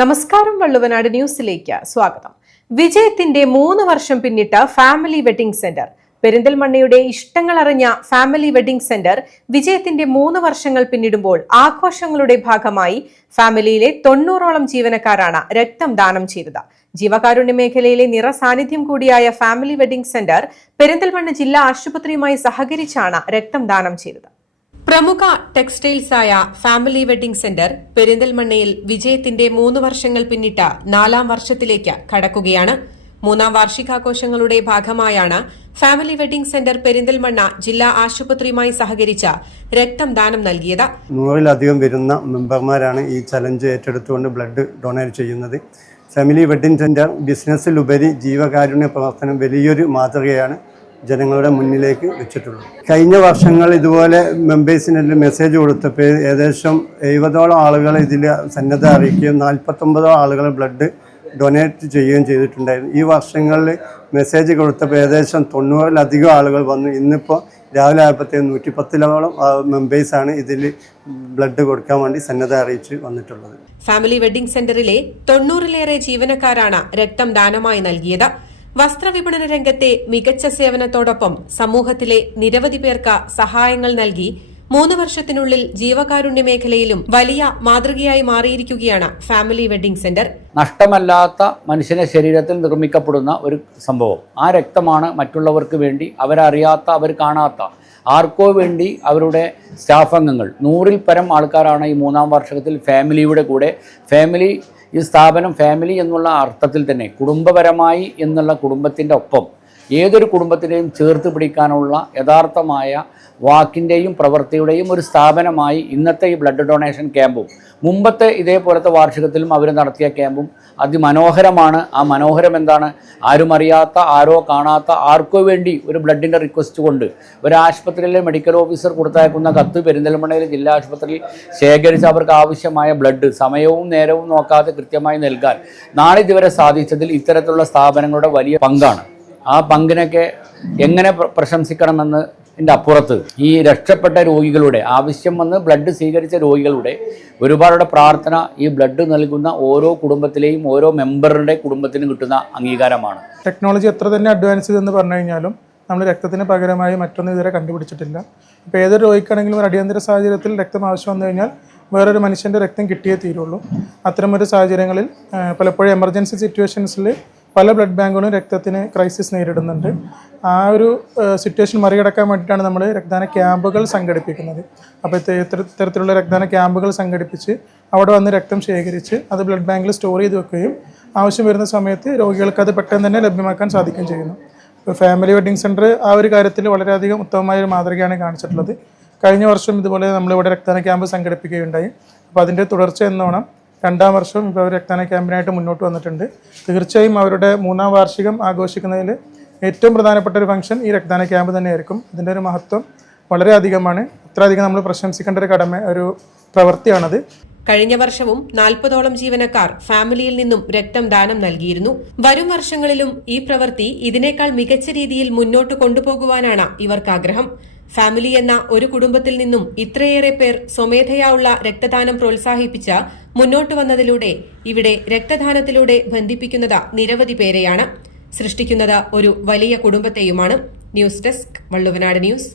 നമസ്കാരം, വള്ളുവനാട് ന്യൂസിലേക്ക് സ്വാഗതം. വിജയത്തിന്റെ 3 വർഷം പിന്നിട്ട ഫാമിലി വെഡിംഗ് സെന്റർ. പെരിന്തൽമണ്ണയുടെ ഇഷ്ടങ്ങൾ അറിഞ്ഞ ഫാമിലി വെഡിംഗ് സെന്റർ വിജയത്തിന്റെ 3 വർഷങ്ങൾ പിന്നിടുമ്പോൾ ആഘോഷങ്ങളുടെ ഭാഗമായി ഫാമിലിയിലെ 90ഓളം ജീവനക്കാരാണ് രക്തം ദാനം ചെയ്തത്. ജീവകാരുണ്യ മേഖലയിലെ നിറസാന്നിധ്യം കൂടിയായ ഫാമിലി വെഡിംഗ് സെന്റർ പെരിന്തൽമണ്ണ ജില്ലാ ആശുപത്രിയുമായി സഹകരിച്ചാണ് രക്തം ദാനം ചെയ്തത്. പ്രമുഖ ടെക്സ്റ്റൈൽസായ ഫാമിലി വെഡിംഗ് സെന്റർ പെരിന്തൽമണ്ണയിൽ വിജയത്തിന്റെ 3 വർഷങ്ങൾ പിന്നിട്ട 4ാം വർഷത്തിലേക്ക് കടക്കുകയാണ്. 3ാം വാർഷികാഘോഷങ്ങളുടെ ഭാഗമായാണ് ഫാമിലി വെഡിംഗ് സെന്റർ പെരിന്തൽമണ്ണ ജില്ലാ ആശുപത്രിയുമായി സഹകരിച്ച രക്തം ദാനം നൽകിയത്. 100-ലധികം വരുന്ന മെമ്പർമാരാണ് ഈ ചലഞ്ച് ഏറ്റെടുത്തുകൊണ്ട് ബ്ലഡ് ഡൊണേറ്റ് ചെയ്യുന്നത്. ഫാമിലി വെഡിംഗ് സെന്റർ ബിസിനസ്സിലുപരി ജീവകാരുണ്യ പ്രവർത്തനം വലിയൊരു മാതൃകയാണ് ജനങ്ങളുടെ മുന്നിലേക്ക് വെച്ചിട്ടുള്ളത്. കഴിഞ്ഞ വർഷങ്ങൾ ഇതുപോലെ മെമ്പേഴ്സിനെല്ലാം മെസ്സേജ് കൊടുത്തപ്പോൾ ഏകദേശം 70ഓളം ആളുകൾ ഇതിൽ സന്നദ്ധ അറിയിക്കുകയും 49 ആളുകൾ ബ്ലഡ് ഡൊണേറ്റ് ചെയ്യുകയും ചെയ്തിട്ടുണ്ടായിരുന്നു. ഈ വർഷങ്ങളിൽ മെസ്സേജ് കൊടുത്തപ്പോൾ ഏകദേശം 90-ലധികം ആളുകൾ വന്നു. ഇന്നിപ്പോൾ രാവിലെ ആയപ്പോഴത്തേക്കും 110ഓളം മെമ്പേഴ്സാണ് ഇതിൽ ബ്ലഡ് കൊടുക്കാൻ വേണ്ടി സന്നദ്ധ അറിയിച്ച് വന്നിട്ടുള്ളത്. ഫാമിലി വെഡിംഗ് സെന്ററിലെ 90-ലേറെ ജീവനക്കാരാണ് രക്തം ദാനമായി നൽകിയത്. വസ്ത്രവിപണന രംഗത്തെ മികച്ച സേവനത്തോടൊപ്പം സമൂഹത്തിലെ നിരവധി പേർക്ക് സഹായങ്ങൾ നൽകി 3 വർഷത്തിനുള്ളിൽ ജീവകാരുണ്യ മേഖലയിലും വലിയ മാതൃകയായി മാറിയിരിക്കുകയാണ് ഫാമിലി വെഡിംഗ് സെന്റർ. നഷ്ടമല്ലാത്ത മനുഷ്യന്റെ ശരീരത്തിൽ നിർമ്മിക്കപ്പെടുന്ന ഒരു സംഭവം. ആ രക്തമാണ് മറ്റുള്ളവർക്ക് വേണ്ടി, അവരറിയാത്ത, അവർ കാണാത്ത ആർക്കോ വേണ്ടി അവരുടെ സ്റ്റാഫ് അംഗങ്ങൾ 100-ൽ പരം ആൾക്കാരാണ് ഈ 3ാം വർഷത്തിൽ ഫാമിലിയുടെ കൂടെ. ഈ സ്ഥാപനം ഫാമിലി എന്നുള്ള അർത്ഥത്തിൽ തന്നെ കുടുംബപരമായി എന്നുള്ള കുടുംബത്തിൻ്റെ ഒപ്പം ഏതൊരു കുടുംബത്തിനെയും ചേർത്ത് പിടിക്കാനുള്ള യഥാർത്ഥമായ വാക്കിൻ്റെയും പ്രവൃത്തിയുടെയും ഒരു സ്ഥാപനമായി ഇന്നത്തെ ഈ ബ്ലഡ് ഡൊണേഷൻ ക്യാമ്പും മുമ്പത്തെ ഇതേപോലത്തെ വാർഷികത്തിലും അവർ നടത്തിയ ക്യാമ്പും അതിമനോഹരമാണ്. ആ മനോഹരം എന്താണ്? ആരും അറിയാത്ത, ആരോ കാണാത്ത, ആർക്കോ വേണ്ടി ഒരു ബ്ലഡിൻ്റെ റിക്വസ്റ്റ് കൊണ്ട് ഒരു ആശുപത്രിയിലെ മെഡിക്കൽ ഓഫീസർ കൊടുത്തയക്കുന്ന കത്ത് പെരിന്തൽമണ്ണയിലെ ജില്ലാ ആശുപത്രിയിൽ ശേഖരിച്ച് അവർക്ക് ആവശ്യമായ ബ്ലഡ് സമയവും നേരവും നോക്കാതെ കൃത്യമായി നൽകാൻ നാളിതുവരെ സാധിച്ചതിൽ ഇത്തരത്തിലുള്ള സ്ഥാപനങ്ങളുടെ വലിയ പങ്കാണ്. ആ പങ്കിനൊക്കെ എങ്ങനെ പ്രശംസിക്കണമെന്ന് അപ്പുറത്ത് ഈ രക്ഷപ്പെട്ട രോഗികളുടെ ആവശ്യം വന്ന് ബ്ലഡ് സ്വീകരിച്ച രോഗികളുടെ ഒരുപാട് പ്രാർത്ഥന ഈ ബ്ലഡ് നൽകുന്ന ഓരോ കുടുംബത്തിലെയും ഓരോ മെമ്പറുടെ കുടുംബത്തിനും കിട്ടുന്ന അംഗീകാരമാണ്. ടെക്നോളജി എത്ര തന്നെ അഡ്വാൻസ് ചെയ്തെന്ന് പറഞ്ഞു കഴിഞ്ഞാലും നമ്മൾ രക്തത്തിന് പകരമായി മറ്റൊന്നും ഇതുവരെ കണ്ടുപിടിച്ചിട്ടില്ല. ഇപ്പോൾ ഏതൊരു രോഗിക്കാണെങ്കിലും ഒരു അടിയന്തര സാഹചര്യത്തിൽ രക്തം ആവശ്യം വന്നു കഴിഞ്ഞാൽ വേറൊരു മനുഷ്യൻ്റെ രക്തം കിട്ടിയേ തീരുള്ളൂ. അത്തരമൊരു സാഹചര്യങ്ങളിൽ പലപ്പോഴും എമർജൻസി സിറ്റുവേഷൻസിൽ പല ബ്ലഡ് ബാങ്കുകളും രക്തത്തിന് ക്രൈസിസ് നേരിടുന്നുണ്ട്. ആ ഒരു സിറ്റുവേഷൻ മറികടക്കാൻ വേണ്ടിയിട്ടാണ് നമ്മൾ രക്തദാന ക്യാമ്പുകൾ സംഘടിപ്പിക്കുന്നത്. അപ്പോൾ ഇത്തരത്തിലുള്ള രക്തദാന ക്യാമ്പുകൾ സംഘടിപ്പിച്ച് അവിടെ വന്ന് രക്തം ശേഖരിച്ച് അത് ബ്ലഡ് ബാങ്കിൽ സ്റ്റോർ ചെയ്ത് വെക്കുകയും ആവശ്യം വരുന്ന സമയത്ത് രോഗികൾക്ക് അത് പെട്ടെന്ന് തന്നെ ലഭ്യമാക്കാൻ സാധിക്കുകയും ചെയ്യുന്നു. ഇപ്പോൾ ഫാമിലി വെഡിങ് സെൻറ്റർ ആ ഒരു കാര്യത്തിൽ വളരെയധികം ഉത്തമമായ ഒരു മാതൃകയാണ് കാണിച്ചിട്ടുള്ളത്. കഴിഞ്ഞ വർഷം ഇതുപോലെ നമ്മളിവിടെ രക്തദാന ക്യാമ്പ് സംഘടിപ്പിക്കുകയുണ്ടായി. അപ്പോൾ അതിൻ്റെ തുടർച്ച എന്നോണം 2ാം വർഷം ഇപ്പോൾ അവർ രക്തദാന ക്യാമ്പിനായിട്ട് മുന്നോട്ട് വന്നിട്ടുണ്ട്. തീർച്ചയായും അവരുടെ 3ാം വാർഷികം ആഘോഷിക്കുന്നതിൽ ഏറ്റവും പ്രധാനപ്പെട്ട ഒരു ഫംഗ്ഷൻ ഈ രക്തദാന ക്യാമ്പ് തന്നെയായിരിക്കും. ഇതിൻ്റെ ഒരു മഹത്വം വളരെയധികമാണ്. അത്രയധികം നമ്മൾ പ്രശംസിക്കേണ്ട ഒരു പ്രവൃത്തിയാണത്. കഴിഞ്ഞ വർഷവും 40ഓളം ജീവനക്കാർ ഫാമിലിയിൽ നിന്നും രക്തം ദാനം നൽകിയിരുന്നു. വരും വർഷങ്ങളിലും ഈ പ്രവൃത്തി ഇതിനേക്കാൾ മികച്ച രീതിയിൽ മുന്നോട്ട് കൊണ്ടുപോകുവാനാണ് ഇവർക്ക് ആഗ്രഹം. ഫാമിലി എന്ന ഒരു കുടുംബത്തിൽ നിന്നും ഇത്രയേറെ പേർ സ്വമേധയാ ഉള്ള രക്തദാനം പ്രോത്സാഹിപ്പിച്ച് മുന്നോട്ട് വന്നതിലൂടെ ഇവിടെ രക്തദാനത്തിലൂടെ ബന്ധിപ്പിക്കുന്നത് നിരവധി പേരെയാണ്, സൃഷ്ടിക്കുന്നത് ഒരു വലിയ കുടുംബത്തെയുമാണ്. News desk, Valluvanad news.